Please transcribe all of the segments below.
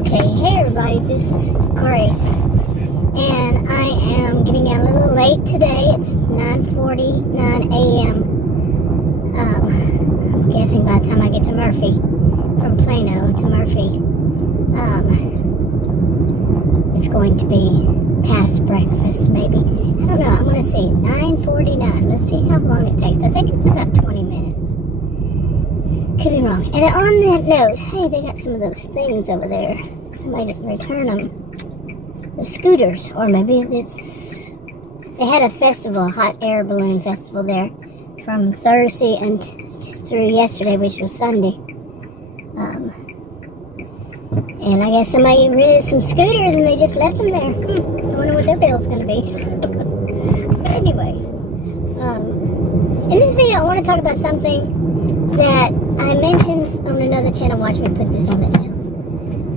Okay, hey everybody, this is Grace, and I am getting out a little late today. It's 9:49 a.m. I'm guessing by the time I get to Murphy, from Plano to Murphy, it's going to be past breakfast, maybe. I don't know, I'm going to see, 9:49. Let's see how long it takes. I think it's about 20 minutes. Could be wrong. And on that note, hey, they got some of those things over there. Somebody didn't return them. Those scooters, or maybe they had a festival, a hot air balloon festival there from Thursday and through yesterday, which was Sunday. And I guess somebody rented some scooters and they just left them there. I wonder what their bill's going to be. But anyway, in this video I want to talk about something that I mentioned on another channel. Watch me put this on the channel.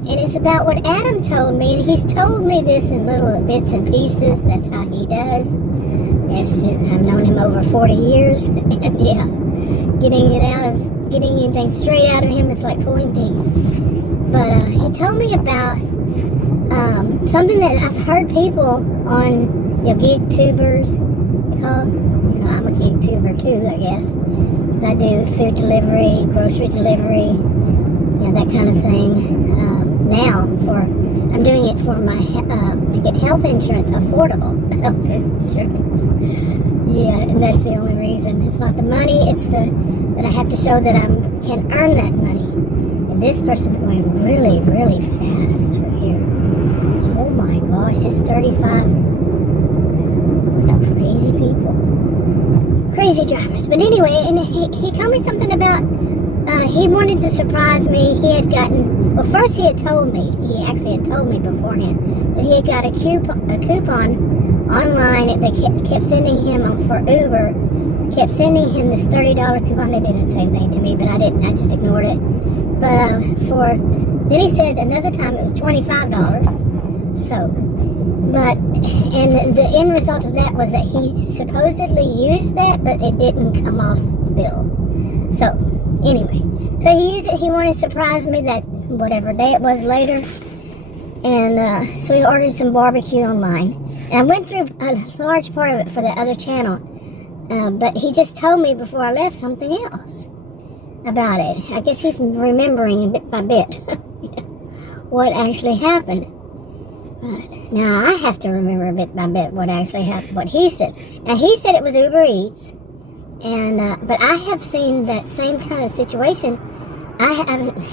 And it's about what Adam told me, and he's told me this in little bits and pieces. That's how he does. Yes, I've known him over 40 years. And yeah, getting anything straight out of him, it's like pulling teeth. But he told me about something that I've heard people on, gig tubers. I'm a gig tuber too, I guess. Because I do food delivery, grocery delivery, that kind of thing. Now, I'm doing it for my to get health insurance, affordable health insurance. Yeah, and that's the only reason. It's not the money; it's that I have to show that I can earn that money. And this person's going really, really fast right here. Oh my gosh, it's 35. Crazy people, crazy drivers. But anyway, and he told me something about. He wanted to surprise me. He had gotten, well, first he actually had told me beforehand that he had got a coupon online. They kept sending him for Uber, kept sending him this $30 coupon. They didn't say anything to me, but I didn't. I just ignored it. But then he said another time it was $25. So, and the end result of that was that he supposedly used that, but it didn't come off the bill. So, anyway, so he used it. He wanted to surprise me that whatever day it was later. And so he ordered some barbecue online. And I went through a large part of it for the other channel. But he just told me before I left something else about it. I guess he's remembering bit by bit what actually happened. Now I have to remember bit by bit what actually happened, what he said. Now he said it was Uber Eats. And but I have seen that same kind of situation. I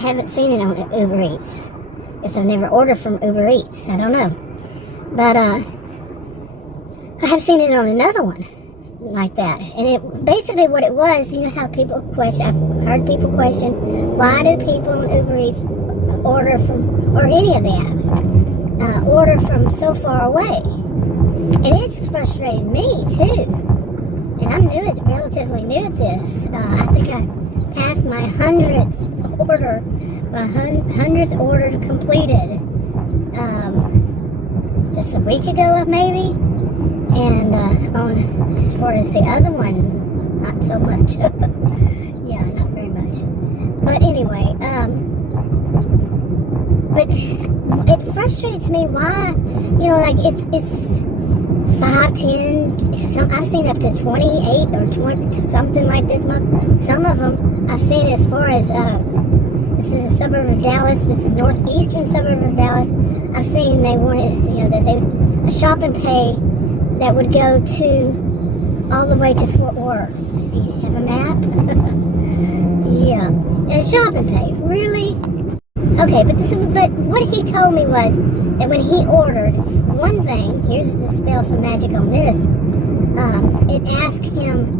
haven't seen it on Uber Eats. Guess I've never ordered from Uber Eats. I don't know. But I have seen it on another one like that. And it basically what it was, how people question. I've heard people question, why do people on Uber Eats order from, or any of the apps, order from so far away? And it just frustrated me too. And I'm relatively new at this. I think I passed my 100th order, my 100th order completed just a week ago, maybe. And as far as the other one, not so much. Yeah, not very much. But anyway, but it frustrates me why, it's 5, 10, I've seen up to 28 or 20, something like this. Some of them I've seen as far as, this is a suburb of Dallas, this is northeastern suburb of Dallas. I've seen they wanted, a shop and pay that would go to, all the way to Fort Worth. If you have a map. Yeah, and a shop and pay, really? Okay, but what he told me was that when he ordered one thing, here's to spell some magic on this, it asked him,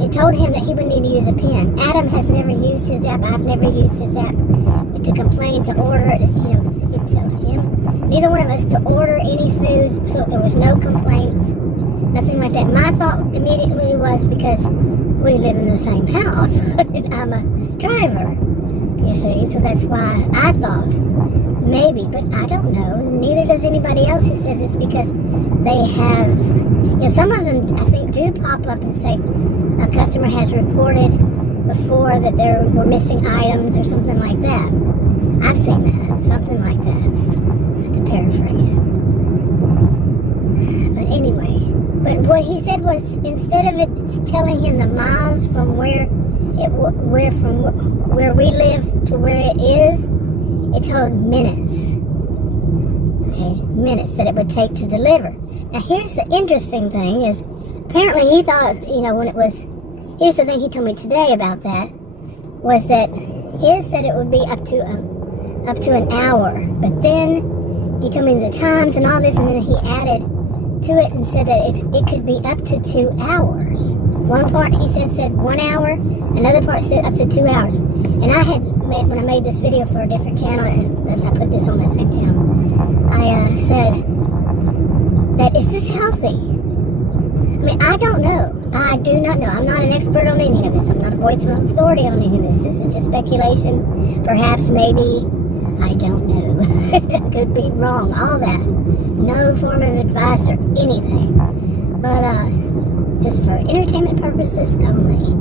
it told him that he would need to use a pen. Adam has never used his app. I've never used his app to complain, to order neither one of us to order any food, so there was no complaints, nothing like that. My thought immediately was because we live in the same house, and I'm a driver. You see, so that's why I thought maybe, but I don't know. Neither does anybody else who says it's because they have, some of them I think do pop up and say a customer has reported before that there were missing items or something like that. I've seen that, something like that, to paraphrase. But anyway, but what he said was, instead of it telling him the miles from where we live to where it is, it told minutes. Okay, minutes that it would take to deliver. Now here's the interesting thing is, apparently he thought, when it was, here's the thing he told me today about that, was that his said it would be up to an hour, but then he told me the times and all this, and then he added to it and said that it could be up to 2 hours. One part he said 1 hour, another part said up to 2 hours. And I had, when I made this video for a different channel, and as I put this on that same channel, I said that, is this healthy? I mean, I don't know. I do not know. I'm not an expert on any of this. I'm not a voice of authority on any of this. This is just speculation. Perhaps, maybe, I don't know. I could be wrong. All that. No form of advice or anything. But, just for entertainment purposes only.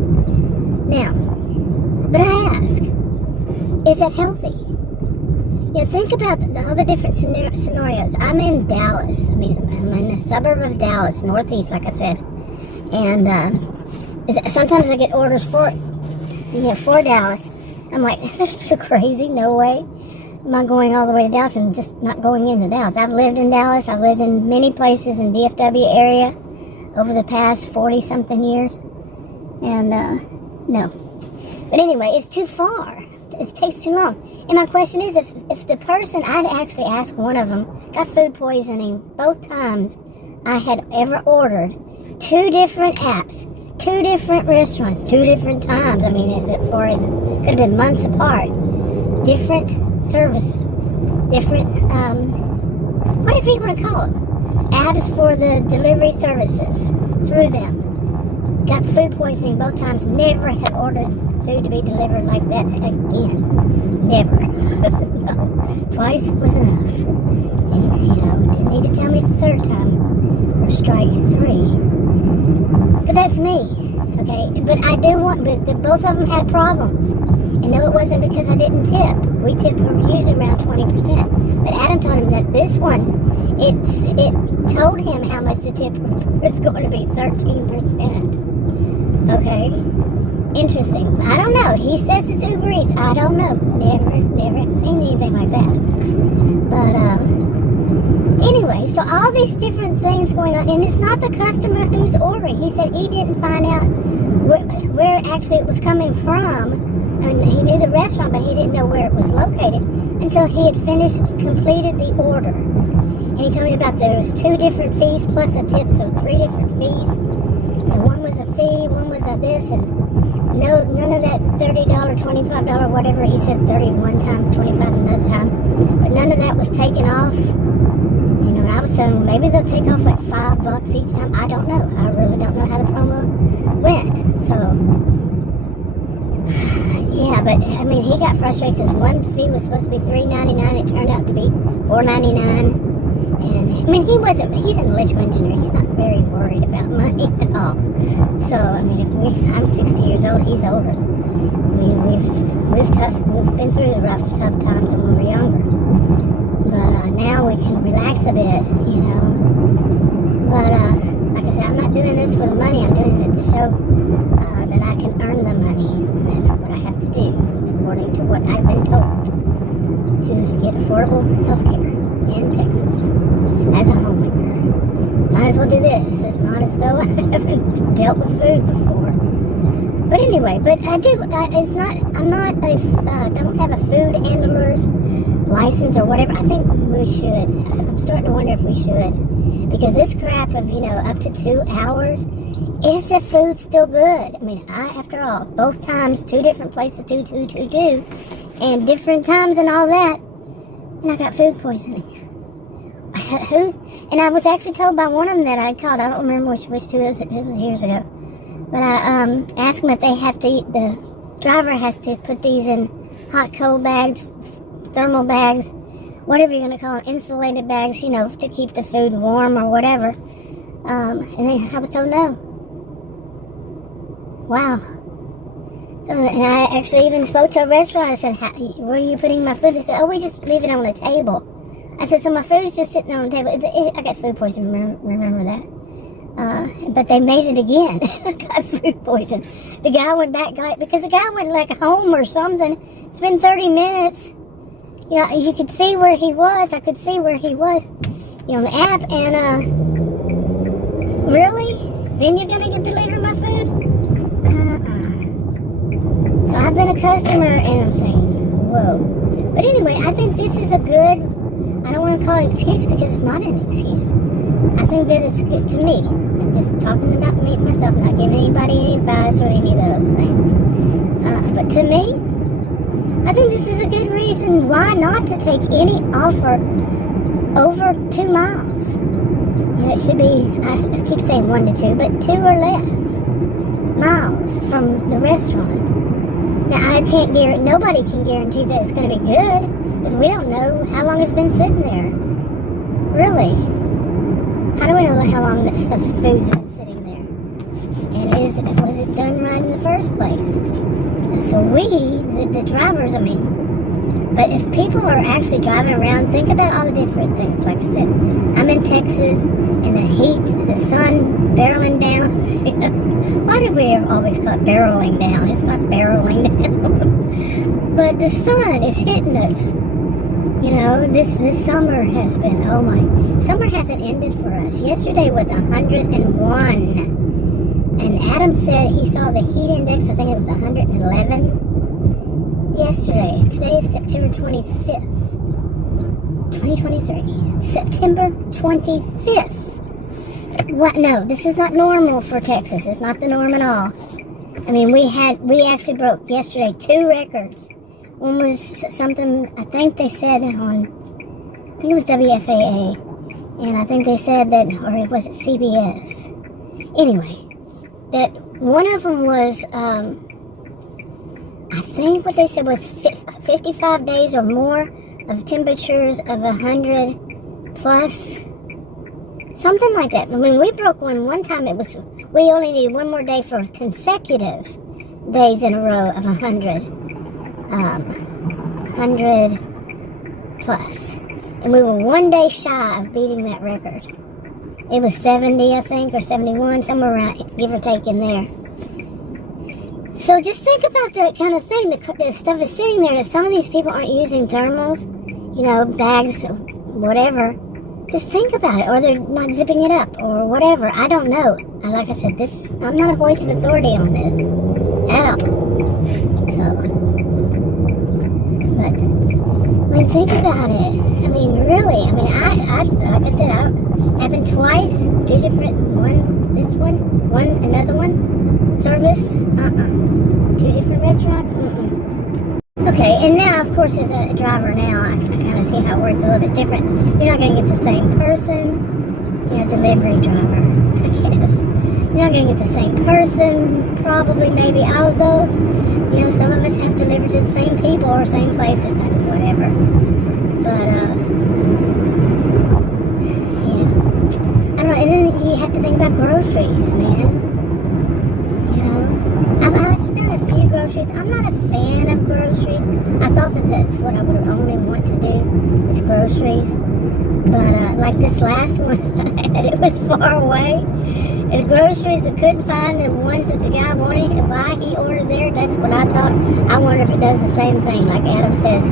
Now, but I ask, is that healthy? Think about all the different scenarios. I'm in Dallas. I'm in a suburb of Dallas, northeast, like I said. And sometimes I get orders for Dallas. I'm like, that's so crazy. No way. Am I going all the way to Dallas and just not going into Dallas? I've lived in Dallas. I've lived in many places in DFW area over the past 40-something years. And, no. But anyway, it's too far. It takes too long. And my question is, if the person, I'd actually asked one of them, got food poisoning both times I had ever ordered, 2 different apps, 2 different restaurants, 2 different times. I mean, could have been months apart. Different service, different, whatever you want to call them, apps for the delivery services through them. Got food poisoning both times. Never had ordered food to be delivered like that again. Never. No. Twice was enough. And, didn't need to tell me the 3rd time. Or strike 3. But that's me. Okay? But I do want, but both of them had problems. And no, it wasn't because I didn't tip. We tip usually around 20%. But Adam told him that this one, it told him how much the tip was going to be, 13%. Okay, interesting. I don't know. He says it's Uber Eats. I don't know. Never seen anything like that. But anyway, so all these different things going on, and it's not the customer who's ordering. He said he didn't find out where actually it was coming from. I mean, he knew the restaurant, but he didn't know where it was located until he had completed the order. And he told me about there was 2 different fees plus a tip, so 3 different fees. And one was a fee, one was a this, and none of that $30, $25, whatever. He said 30 one time, 25 another time. But none of that was taken off. And I was saying, maybe they'll take off like $5 each time. I don't know. I really don't know how the promo went. So, yeah, but I mean, he got frustrated because one fee was supposed to be $3.99. It turned out to be $4.99. And I mean, he's an electrical engineer. He's not very worried about money at all. So I mean, I'm 60 years old. He's older. We've been through the tough times when we were younger. But now we can relax a bit, But like I said, I'm not doing this for the money. I'm doing it to show that I can earn the money, and that's what I have to do according to what I've been told to get affordable health care in Texas as a homemaker. Might as well do this. It's not as though I haven't dealt with food before. But anyway, but I do. Don't have a food handler's license or whatever. I think we should. I'm starting to wonder if we should, because this crap of up to 2 hours. Is the food still good? I mean, after all, both times, 2 different places, 2, and different times and all that. And I got food poisoning. And I was actually told by one of them that I'd called. I don't remember which 2 it was years ago. But I asked them if they have to eat. The driver has to put these in hot, cold bags, thermal bags, whatever you're going to call them, insulated bags, to keep the food warm or whatever. And then I was told no. Wow. So, and I actually even spoke to a restaurant. I said, where are you putting my food? They said, oh, we just leave it on the table. I said, so my food's just sitting on the table. I got food poisoning, remember that. But they made it again. I got food poison. The guy went back, because the guy went like home or something. It's been 30 minutes. You know, you could see where he was. I could see where he was, on the app. And, really? Then you're going to deliver my food? So I've been a customer, and I'm saying, whoa. But anyway, I think this is a good, I don't want to call it an excuse because it's not an excuse. I think that it's good to me. I'm just talking about me, myself, not giving anybody any advice or any of those things. But to me, I think this is a good reason why not to take any offer over 2 miles. It should be, I keep saying 1 to 2, but 2 or less miles from the restaurant. Now, I can't guarantee, nobody can guarantee that it's going to be good, because we don't know how long it's been sitting there. Really. How do we know how long that food's been sitting there? And was it done right in the first place? So the drivers, but if people are actually driving around, think about all the different things. Like I said, I'm in Texas, and the heat, the sun barreling down. Why do we always call it barreling down? It's not barreling down. But the sun is hitting us. This summer has been, summer hasn't ended for us. Yesterday was 101. And Adam said he saw the heat index, I think it was 111 yesterday. Today is September 25th, 2023. September 25th. What? No, this is not normal for Texas. It's not the norm at all. We actually broke yesterday 2 records. One was something, I think they said I think it was WFAA. And I think they said that, or was it CBS? Anyway, that one of them was, I think what they said was 55 days or more of temperatures of 100 plus. Something like that. We broke one time. We only needed 1 more day for consecutive days in a row of 100 plus. And we were 1 day shy of beating that record. It was 70, I think, or 71, somewhere around, give or take in there. So just think about that kind of thing. The stuff is sitting there, and if some of these people aren't using thermals, bags, whatever, just think about it. Or they're not zipping it up, or whatever. I don't know. Like I said, I'm not a voice of authority on this at all. So, but think about it. Really. I like I said, happened twice. 2 different. One, another one. Service. 2 different restaurants. Okay, and now, of course, as a driver now, I kind of see how it works a little bit different. You're not going to get the same person, delivery driver, I guess. You're not going to get the same person, probably, maybe, although, some of us have delivered to the same people or same place or something, whatever. But, I don't know, and then you have to think about groceries, man. I've done a few groceries. I'm not a fan of groceries. I thought that that's what I would only want to do, is groceries. But, like this last one, it was far away. The groceries, I couldn't find the ones that the guy wanted, and why he ordered there. That's what I thought. I wonder if it does the same thing. Like Adam says,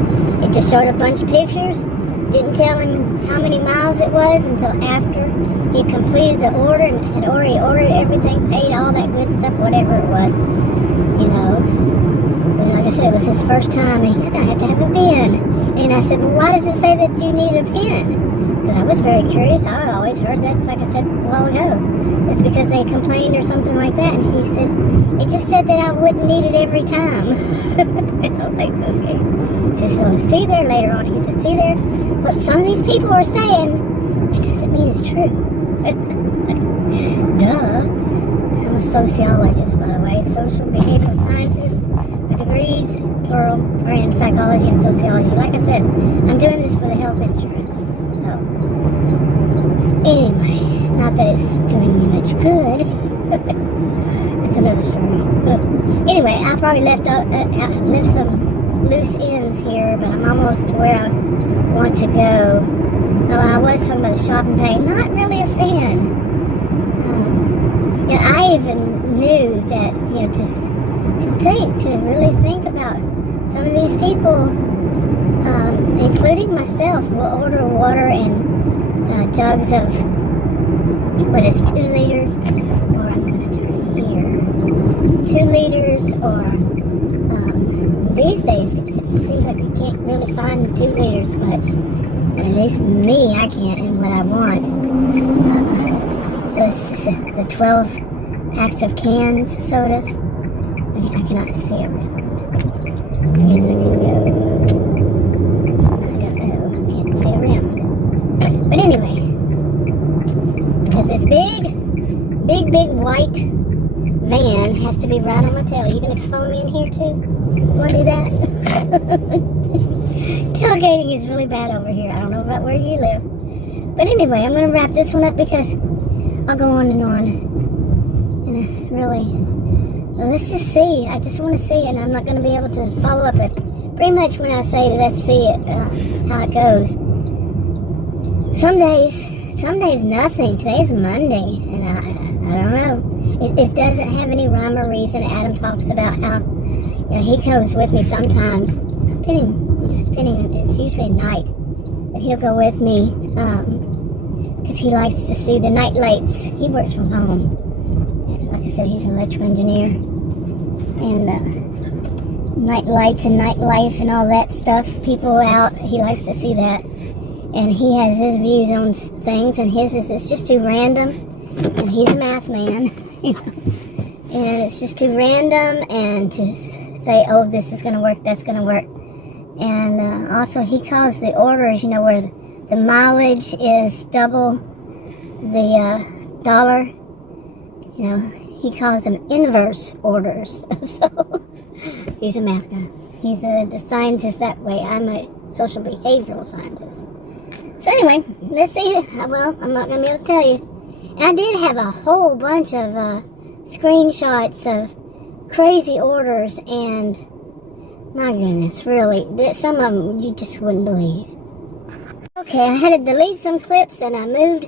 it just showed a bunch of pictures. Didn't tell him how many miles it was until after he completed the order and had already ordered everything, paid all that good stuff, whatever it was, But like I said, it was his first time, and he's going to have a pen. And I said, well, why does it say that you need a pen? Because I was very curious. I always heard that, like I said a while ago. It's because they complained or something like that. And he said, it just said that I wouldn't need it every time. I'm like, okay. He said, so see there later on. He said, see there, what some of these people are saying, it doesn't mean it's true. Duh. I'm a sociologist, by the way. Social behavioral scientist with degrees, plural, are in psychology and sociology. Like I said, I'm doing this for the health insurance. So, anyway, not that it's doing me much good. It's another story. But anyway, I probably left some loose ends here, but I'm almost to where I want to go. Oh, I was talking about the shopping page. Not really a fan. I even knew that, just to really think about some of these people, including myself, will order water in jugs of, 2 liters, or I'm going to turn here, 2 liters, or these days it seems like you can't really find 2 liters much. At least me, I can't, and what I want. So it's the 12 packs of cans, sodas. I cannot see around. I guess I can go. I don't know. I can't see around. But anyway, because this big white van has to be right on my tail. Are you going to follow me in here too? Want to do that? Tailgating is really bad over here. I don't know about where you live. But anyway, I'm going to wrap this one up because I'll go on and on. And well, let's just see. I just want to see, and I'm not going to be able to follow up it. Pretty much when I say let's see it, how it goes. Some days nothing. Today's Monday, and I don't know. It doesn't have any rhyme or reason. Adam talks about how he goes with me sometimes, depending. It's usually at night, but he'll go with me because he likes to see the night lights. He works from home. Like I said, he's an electrical engineer, and night lights and nightlife and all that stuff. People out, he likes to see that, and he has his views on things, and his is just too random. And he's a math man, and it's just too random, and to say, oh, this is going to work, that's going to work. And also he calls the orders, where the mileage is double the dollar. He calls them inverse orders. So he's a math guy. He's the scientist that way. I'm a social behavioral scientist. So anyway, let's see. Well, I'm not going to be able to tell you. And I did have a whole bunch of screenshots of crazy orders, and my goodness, really, some of them you just wouldn't believe. Okay, I had to delete some clips, and I moved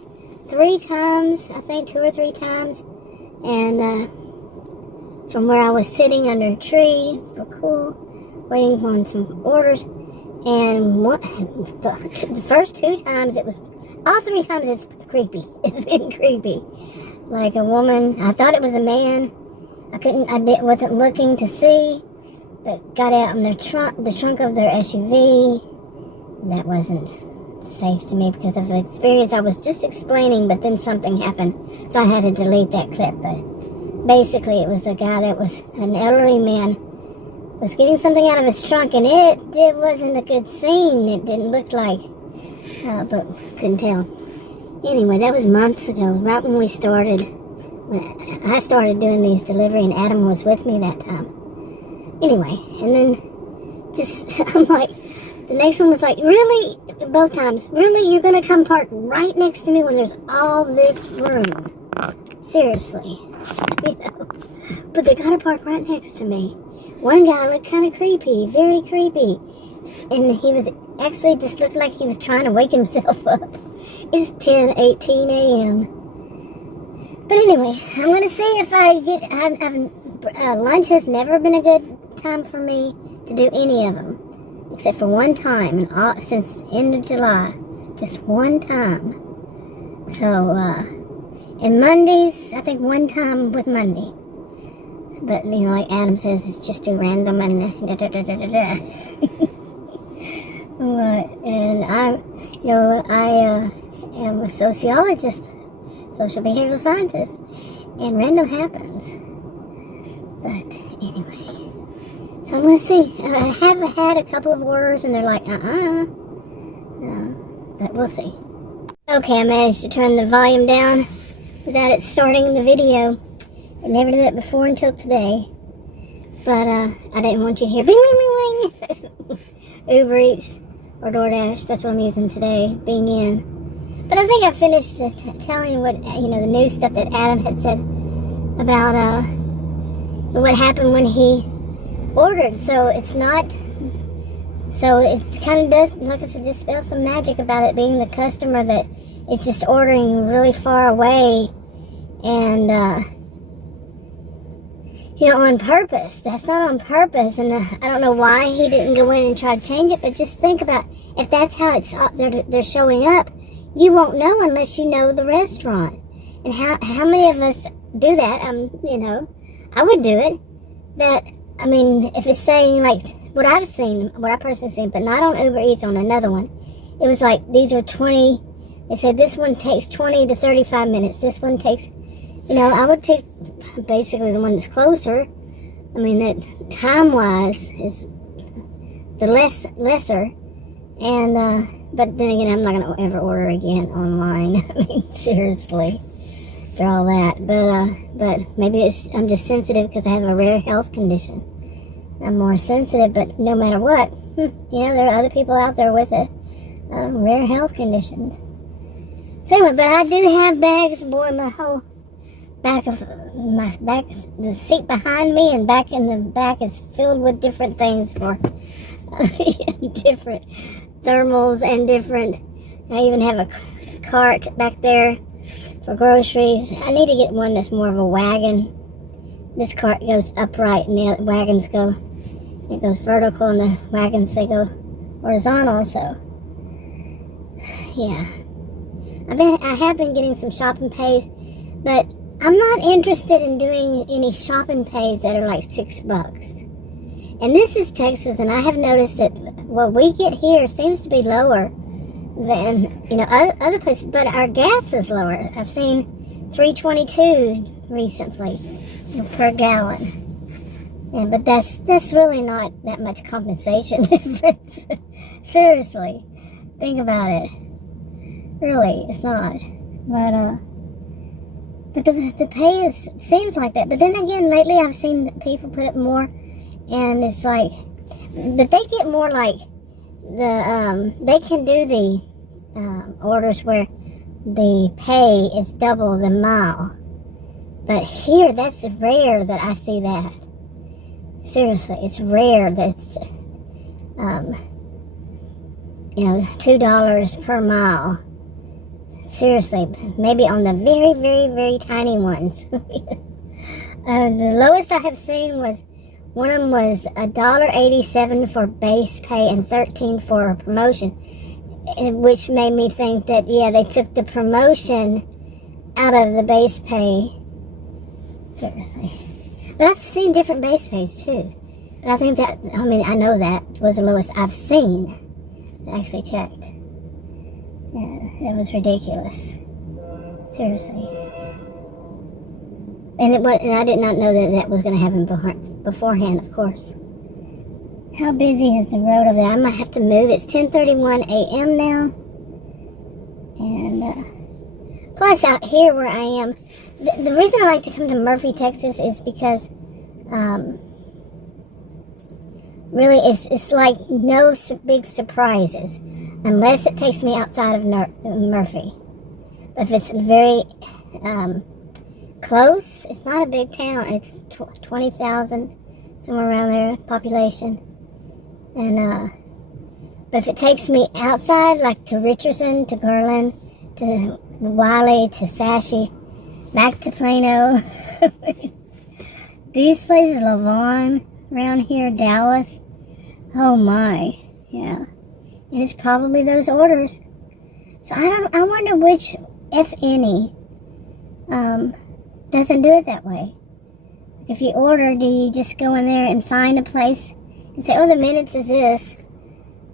3 times, I think 2 or 3 times, and from where I was sitting under a tree for cool, waiting on some orders, and the first 2 times all 3 times it's creepy. It's been creepy. Like a woman, I thought it was a man. I wasn't looking to see. That got out in the trunk of their SUV. That wasn't safe to me because of the experience I was just explaining, but then something happened, so I had to delete that clip. But basically, it was a guy that was an elderly man, was getting something out of his trunk, and it wasn't a good scene. It didn't look like, but couldn't tell. Anyway, that was months ago, right when we started, when I started doing these delivery, and Adam was with me that time. Anyway, and then just, I'm like, the next one was like, really? Both times, really? You're going to come park right next to me when there's all this room? Seriously. But they got to park right next to me. One guy looked kind of creepy, very creepy. And he was actually just looked like he was trying to wake himself up. It's 10:18 a.m. But anyway, I'm going to see if I get, lunch has never been a good time for me to do any of them, except for one time, and since end of July, just one time. So, and Mondays, I think one time with Monday. But like Adam says, it's just too random and and I am a sociologist, social behavioral scientist, and random happens. But anyway. So I'm going to see. I have had a couple of orders, and they're like, but we'll see. Okay, I managed to turn the volume down without it starting the video. I never did that before until today. But I didn't want you to hear bing, bing, bing, bing. Uber Eats or DoorDash, that's what I'm using today, being in. But I think I finished telling what, the new stuff that Adam had said about what happened when he ordered. So it's not. So it kind of does, like I said, dispel some magic about it being the customer that is just ordering really far away, and on purpose. That's not on purpose, and I don't know why he didn't go in and try to change it. But just think about if that's how they're showing up. You won't know unless you know the restaurant. And how many of us do that? I would do it. If it's saying like what I've seen, what I personally seen, but not on Uber Eats, on another one, it was like these are 20. They said this one takes 20 to 35 minutes. This one takes, I would pick basically the one that's closer. That time-wise is the lesser. And but then again, I'm not gonna ever order again online. Seriously, for all that. But maybe I'm just sensitive because I have a rare health condition. I'm more sensitive, but no matter what, there are other people out there with rare health conditions. So anyway, but I do have bags. Boy, my whole the seat behind me and back in the back is filled with different things for different thermals and different. I even have a cart back there for groceries. I need to get one that's more of a wagon. This cart goes upright and the wagons it goes vertical, and the wagons, they go horizontal. So yeah, I have been getting some shopping pays, but I'm not interested in doing any shopping pays that are like $6. And this is Texas, and I have noticed that what we get here seems to be lower than other places, but our gas is lower. I've seen $3.22 recently per gallon. But that's really not that much compensation difference. Seriously, think about it. Really, it's not. But the pay seems like that. But then again, lately I've seen people put up more, and it's like, but they get more like they can do the orders where the pay is double the mile. But here, that's rare that I see that. Seriously, it's rare that it's, $2 per mile. Seriously, maybe on the very, very, very tiny ones. The lowest I have seen was, one of them was $1.87 for base pay and $13 for promotion, which made me think that, they took the promotion out of the base pay. Seriously. But I've seen different base pays too. But I think that, I know that was the lowest I've seen. I actually checked. Yeah, that was ridiculous. Seriously. And I did not know that was going to happen beforehand, of course. How busy is the road over there? I might have to move. It's 10:31 a.m. now. And plus out here where I am, the reason I like to come to Murphy, Texas is because really it's like no big surprises unless it takes me outside of Murphy. But if it's very close, it's not a big town. It's 20,000, somewhere around there, population. And but if it takes me outside, like to Richardson, to Garland, to Wiley, to Sashi, back to Plano, these places, Lavon, around here, Dallas, oh my, yeah. And it's probably those orders. So I wonder which, if any, doesn't do it that way. If you order, do you just go in there and find a place and say, oh, the minutes is this,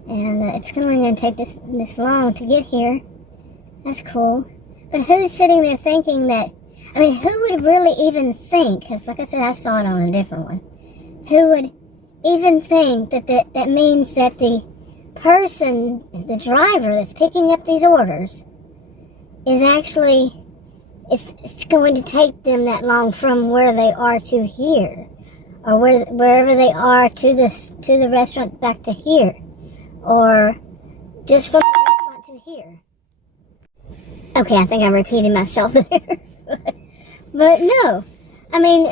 and it's only going to take this long to get here? That's cool. But who's sitting there thinking that, who would really even think, because like I said, I saw it on a different one, who would even think that means that the person, the driver that's picking up these orders, is actually, it's going to take them that long from where they are to here, or wherever they are to the restaurant back to here, or just from the restaurant to here. Okay, I think I repeated myself there. But no, I mean,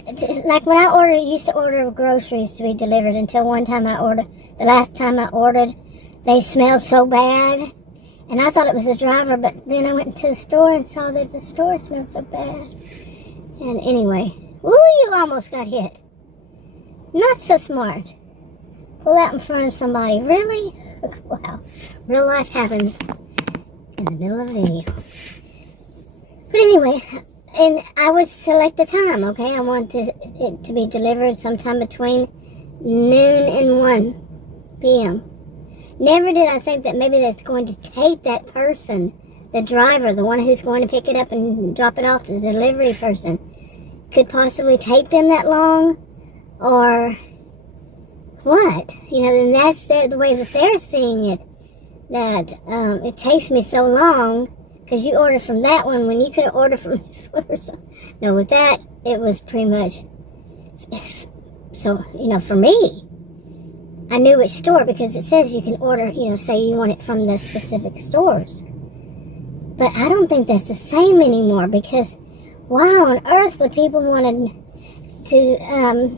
like when I used to order groceries to be delivered until one time the last time I ordered, they smelled so bad. And I thought it was the driver, but then I went into the store and saw that the store smelled so bad. And anyway, ooh, you almost got hit. Not so smart. Pull out in front of somebody. Really? Wow. Real life happens in the middle of a video. But anyway, and I would select the time, okay? I wanted it to be delivered sometime between noon and 1 p.m. Never did I think that maybe that's going to take that person, the driver, the one who's going to pick it up and drop it off to the delivery person, could possibly take them that long, or what? You know, and that's the way that they're seeing it, that it takes me so long, because you ordered from that one when you could have ordered from this one or something. No, with that, it was pretty much, so, you know, for me, I knew which store, because it says you can order, you know, say you want it from the specific stores. But I don't think that's the same anymore, because why on earth would people want to,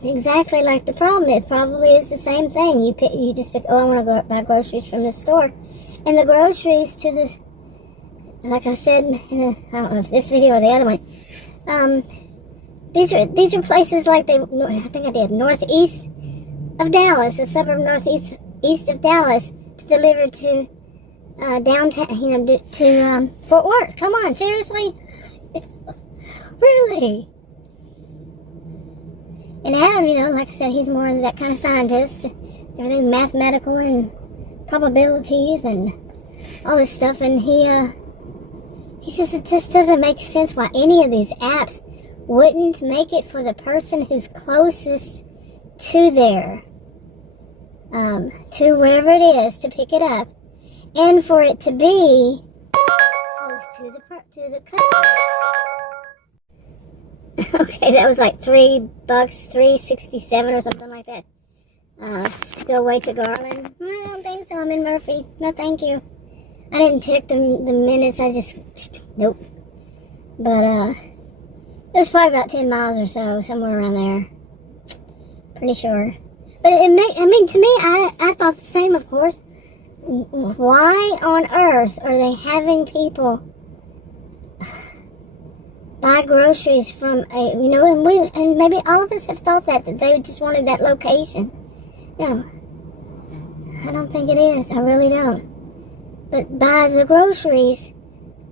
exactly like the problem, it probably is the same thing. You just pick, oh, I want to go buy groceries from the store. And the groceries to the, like I said, I don't know if this video or the other one, these are places like I think I did, northeast of Dallas, a suburb northeast of Dallas, to deliver to downtown, you know, to Fort Worth. Come on, seriously? Really? And Adam, you know, like I said, he's more of that kind of scientist. Everything mathematical and probabilities and all this stuff. And he says it just doesn't make sense why any of these apps wouldn't make it for the person who's closest to there, to wherever it is, to pick it up, and for it to be close to the customer. Okay, that was like $3, $3.67 or something like that. To go away to Garland. I don't think so. I'm in Murphy. No, thank you. I didn't check the minutes. I just nope. But it was probably about 10 miles or so, somewhere around there. Pretty sure. But I mean, to me, I thought the same, of course. Why on earth are they having people buy groceries from a, you know, and maybe all of us have thought that they just wanted that location. No, I don't think it is. I really don't. But buy the groceries,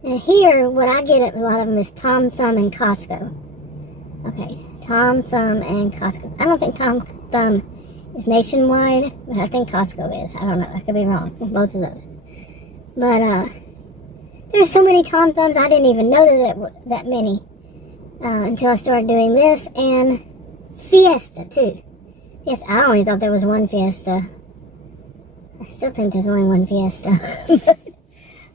and here, what I get at a lot of them is Tom Thumb and Costco. Okay, Tom Thumb and Costco. I don't think Tom Thumb is nationwide, but I think Costco is. I don't know. I could be wrong with both of those. But there's so many Tom Thumbs, I didn't even know that many until I started doing this. And Fiesta, too. Yes, I only thought there was one Fiesta. I still think there's only one Fiesta.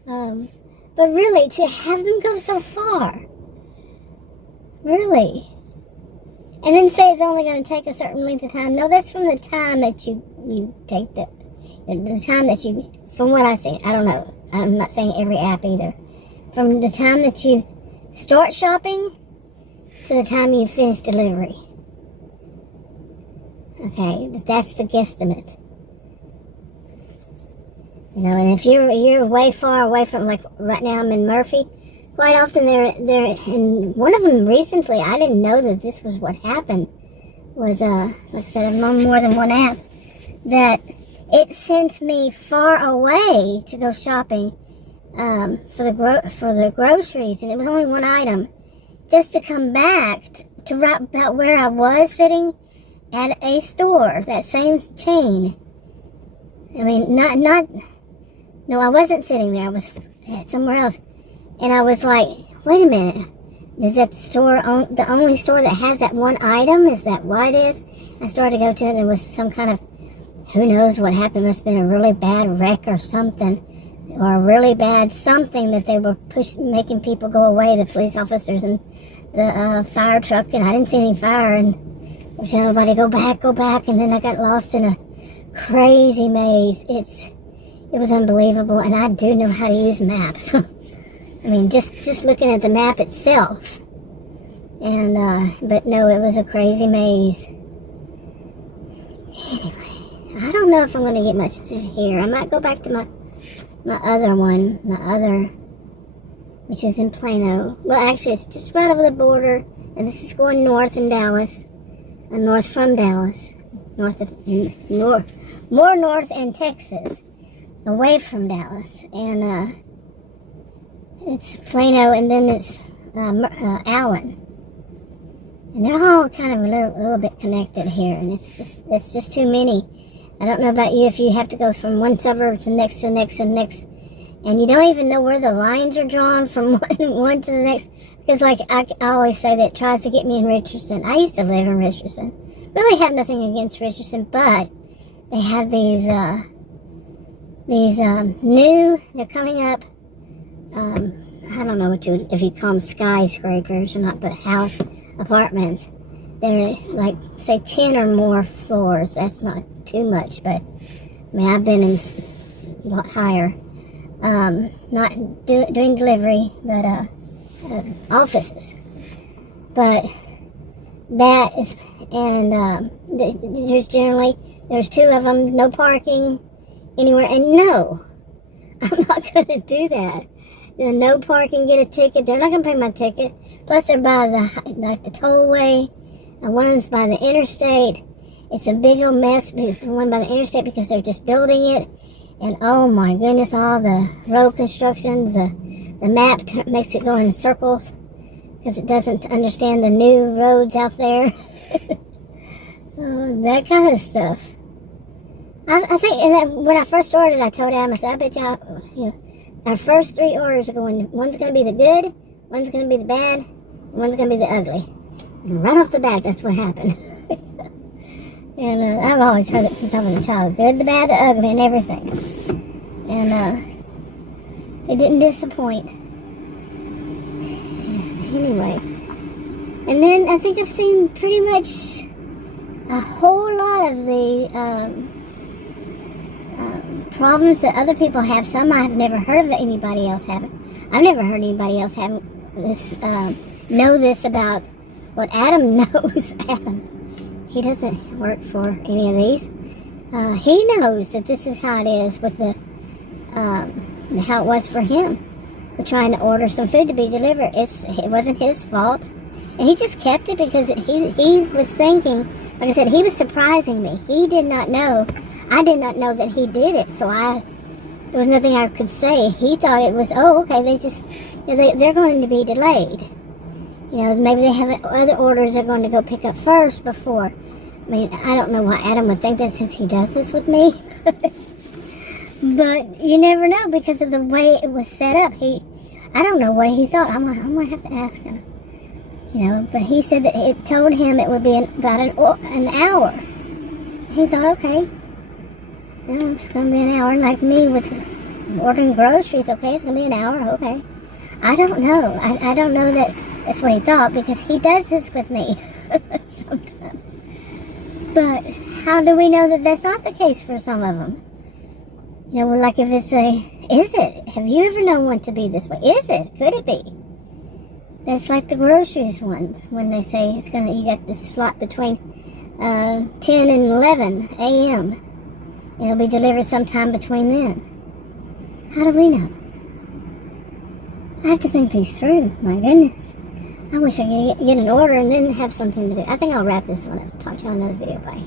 But really, to have them go so far. Really? And then say it's only going to take a certain length of time. No, that's from the time that you take the time that you, from what I see, I don't know. I'm not saying every app either. From the time that you start shopping to the time you finish delivery. Okay, that's the guesstimate. You know, and if you're way far away from, like right now I'm in Murphy, quite often they're and one of them recently, I didn't know that this was what happened, was like I said, I'm on more than one app, that it sent me far away to go shopping for the groceries, and it was only one item, just to come back to right about where I was sitting at a store, that same chain. I mean, no, I wasn't sitting there. I was somewhere else. And I was like, wait a minute. Is that the only store that has that one item? Is that why it is? I started to go to it, and there was some kind of, who knows what happened. It must have been a really bad wreck or something. Or a really bad something that they were making people go away, the police officers and the fire truck. And I didn't see any fire. And I was telling everybody, go back. And then I got lost in a crazy maze. It was unbelievable, and I do know how to use maps. I mean, just looking at the map itself, And, but no, it was a crazy maze. Anyway, I don't know if I'm going to get much to here. I might go back to my other one, which is in Plano. Well, actually, it's just right over the border, and this is going north in Dallas, north from Dallas, more north in Texas, away from Dallas, and it's Plano, and then it's Allen, and they're all kind of a little bit connected here, and it's just too many. I don't know about you if you have to go from one suburb to next to next and next, and you don't even know where the lines are drawn from one to the next. Because, like, I always say that it tries to get me in Richardson. I used to live in Richardson. Really have nothing against Richardson, but they have these new, they're coming up, I don't know if you call them skyscrapers or not, but house apartments. They're like, say, 10 or more floors. That's not too much, but, I mean, I've been in a lot higher. Not doing delivery, but, offices. But that is, and there's two of them, no parking anywhere, and no, I'm not going to do that. No parking, get a ticket. They're not going to pay my ticket. Plus, they're by the tollway, and one's by the interstate. It's a big old mess. The one by the interstate because they're just building it, and oh my goodness, all the road constructions. The map makes it go in circles because it doesn't understand the new roads out there. That kind of stuff. I think when I first ordered, I told Adam, I said, I bet our first 3 orders are going, one's going to be the good, one's going to be the bad, and one's going to be the ugly. And right off the bat, that's what happened. And I've always heard it since I was a child. Good, the bad, the ugly, and everything. And it didn't disappoint. Anyway. And then I think I've seen pretty much a whole lot of the problems that other people have. Some I've never heard of anybody else having. I've never heard anybody else having this, know this about what Adam knows. Adam, he doesn't work for any of these. He knows that this is how it is with how it was for him. We're trying to order some food to be delivered. It wasn't his fault. And he just kept it because he was thinking, like I said, he was surprising me. He did not know. I did not know that he did it. So there was nothing I could say. He thought it was, oh, okay, they're going to be delayed. Maybe they have other orders they're going to go pick up first before. I mean, I don't know why Adam would think that since he does this with me. But you never know because of the way it was set up. I don't know what he thought. I'm going to have to ask him. But he said that it told him it would be about an hour. He thought, okay, it's going to be an hour. Like me with ordering groceries, okay, it's going to be an hour, okay. I don't know. I don't know that that's what he thought because he does this with me sometimes. But how do we know that that's not the case for some of them? Like if it's is it? Have you ever known one to be this way? Is it? Could it be? That's like the groceries ones when they say you got this slot between 10 and 11 a.m. It'll be delivered sometime between then. How do we know? I have to think these through. My goodness. I wish I could get an order and then have something to do. I think I'll wrap this one up. Talk to you on another video. Bye.